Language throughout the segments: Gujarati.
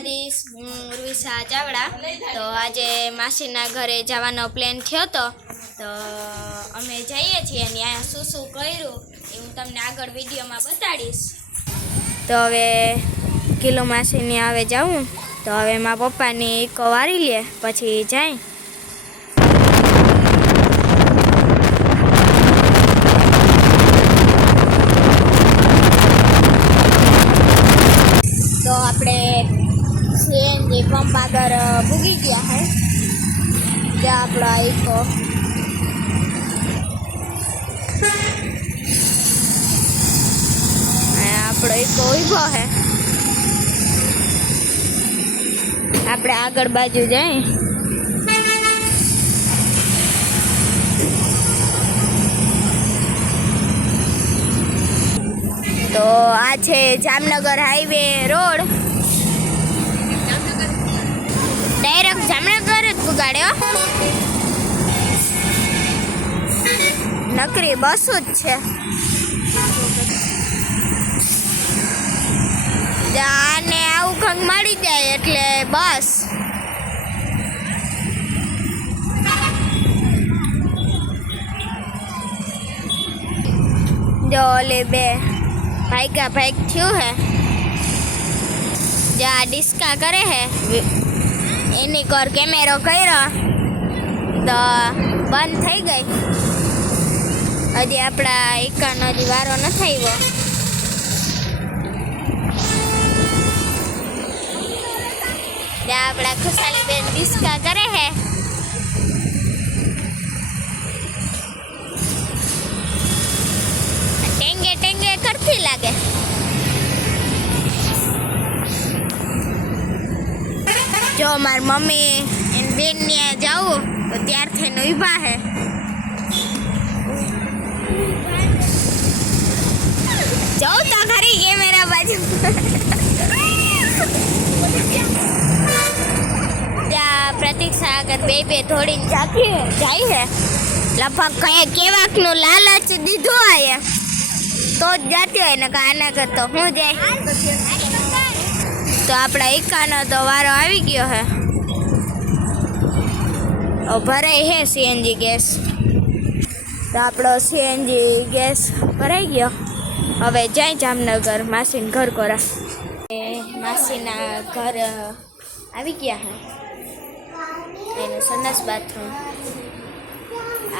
દ્વારકાધીશ, હું ઉર્વિશા ચાવડા. તો આજે માસીના ઘરે જવાનો પ્લાન થયો તો અમે જઈએ છીએ અને અહીંયા શું શું કર્યું એ હું તમને આગળ વિડીયોમાં બતાડીશ. તો હવે કિલો માસીની આવે જાઉં તો હવે મારા પપ્પાની ઈકો વારી લે પછી જાય. તો આપણે સીએનજી પંપ આગળ ભૂગી ગયા હે ત્યાં આપણો ઈકો આપણો ઈકો ઊભો હે. આપણે આગળ બાજુ જાય. તો આ છે Jamnagar highway road. Direct Jamnagar જ પુગાડ્યો. નકરી બસો જ છે. આને આવું કંઈક મળી જાય એટલે બસ. જો ઓલે બે ભાઈકા ભાઈક થયું હે જો આ ડિસ્કા કરે હે એની કોર કેમેરો કર્યો તો બંધ થઈ ગઈ. હજી આપણા એકાનો હજી વારો નથી આવ્યો. ત્યાં આપણા ખુશાલી બેન ડિસ્કા કરે હે. ટેંગે ટેંગે કરતી લાગે. જો મારી મમ્મી એની બેન ત્યાં જાઉં તો ત્યારથી ઊભા હે. જાઉં તો ખરી કેમેરા બાજુ. ત્યાં પ્રતીક્ષા આગળ બે થોડીને જાય હે. લગભગ કેવાકનું લાલચ દીધું હોય તો જ જાતી હોય ને આના કરતો હું જાય. તો આપણા એકાનો તો વારો આવી ગયો હે. ભરાય હે સીએનજી ગેસ. તો આપણો સીએનજી ગેસ ભરાઈ ગયો. હવે જાય જામનગર માસીના ઘર કોરા. માસીના ઘર આવી ગયા હે. એનું સંડાસ બાથરૂમ,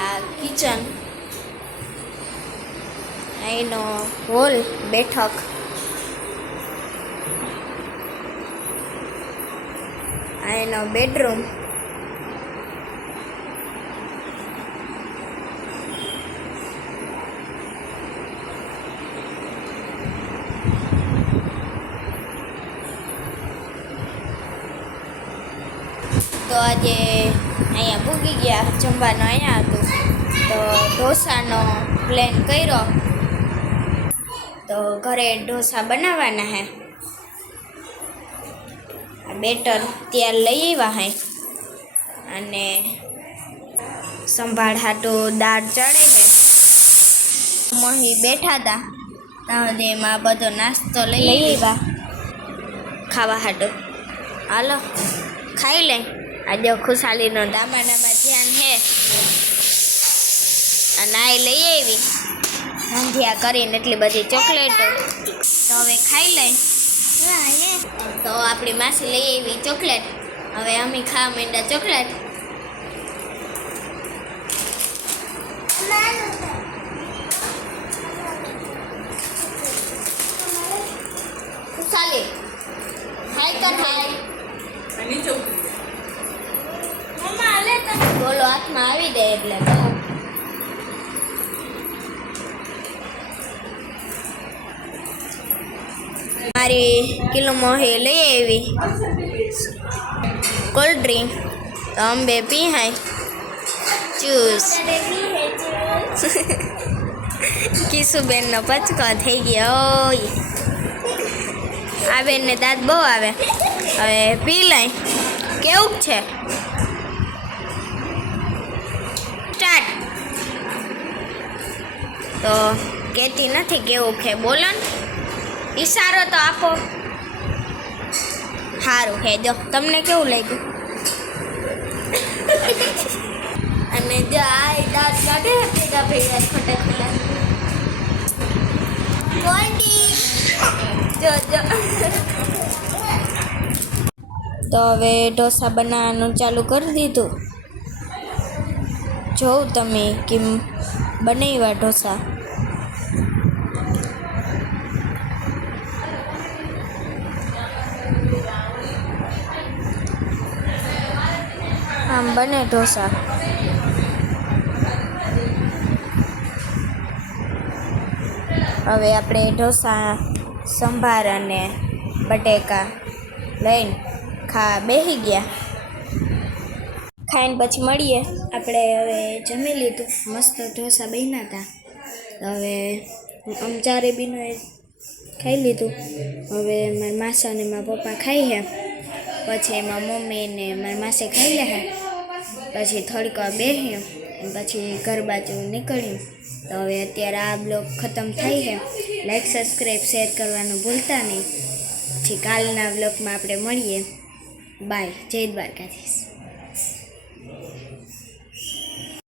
આ કિચન, એનો હોલ બેઠક, એનો બેડરૂમ, તો આજે અહીંયા ભૂગી ગયા. જમવાનું અહીંયા હતું તો ઢોસાનો પ્લાન કર્યો. તો ઘરે ઢોસા બનાવવાના હે. બેટર ત્યાર લઈ આવ્યા હે અને સંભાળ હાટું દાળ ચડે હે. મહી બેઠા હતા ત્યાં એમાં બધો નાસ્તો લઈ આવ્યા ખાવા હાટું. હાલો ખાઈ લે. આજે ખુશાલીનો દામાનામાં ધ્યાન હે અને આ લઈ આવી ધાંધિયા કરીને એટલી બધી ચોકલેટો. તો હવે ખાઈ લઈ. તો આપણી માસી લઈ આવી ચોકલેટ. હવે અમે ખાવા માંડ્યા ચોકલેટ. ખુશાલી હાય કર હાય. બોલો હાથમાં આવી દે એટલે મારી કિલો મોહી લઈ આવી કોલ્ડ ડ્રિંક. તો અંબે પી હાય જ્યુસ. કિશુબેનનો પચકો થઈ ગયો. ઓય આ બેનને દાંત બહુ આવે. હવે પી લઈ. કેવું છે સ્ટાર્ટ. તો કહેતી નથી કેવું છે બોલો ને. ઈશારો તો આપો. સારું હે જો તમને કેવું લાગ્યું અને જો આ દાંત કાઢે ભેગા ભેગા ખોટા ખોટા મોંડી જો તો હવે ઢોસા બનાવવાનું ચાલુ કરી દીધું જોઉં તમે કેમ બનાવ્યા ઢોસા આમ બને ઢોસા હવે આપણે ઢોસા સંભાર અને બટેકા લઈને બેસી ગયા ખાઈને પછી મળીએ આપણે હવે જમી લીધું મસ્ત ઢોસા બન્યા હતા હવે આમ ચારે બીનોએ ખાઈ લીધું હવે મારા માસા અને મારા પપ્પા ખાઈ છે પછી મારા મમ્મી ને મારા માસે ખાઈ લે પછી થોડીક વાર બેસીએ પછી ઘર બાજુ નીકળ્યું તો હવે અત્યારે આ બ્લોગ ખતમ થાય છે લાઈક સબસ્ક્રાઈબ શેર કરવાનું ભૂલતા નહીં પછી કાલના બ્લોગમાં આપણે મળીએ બાય જય દ્વારકાધીશ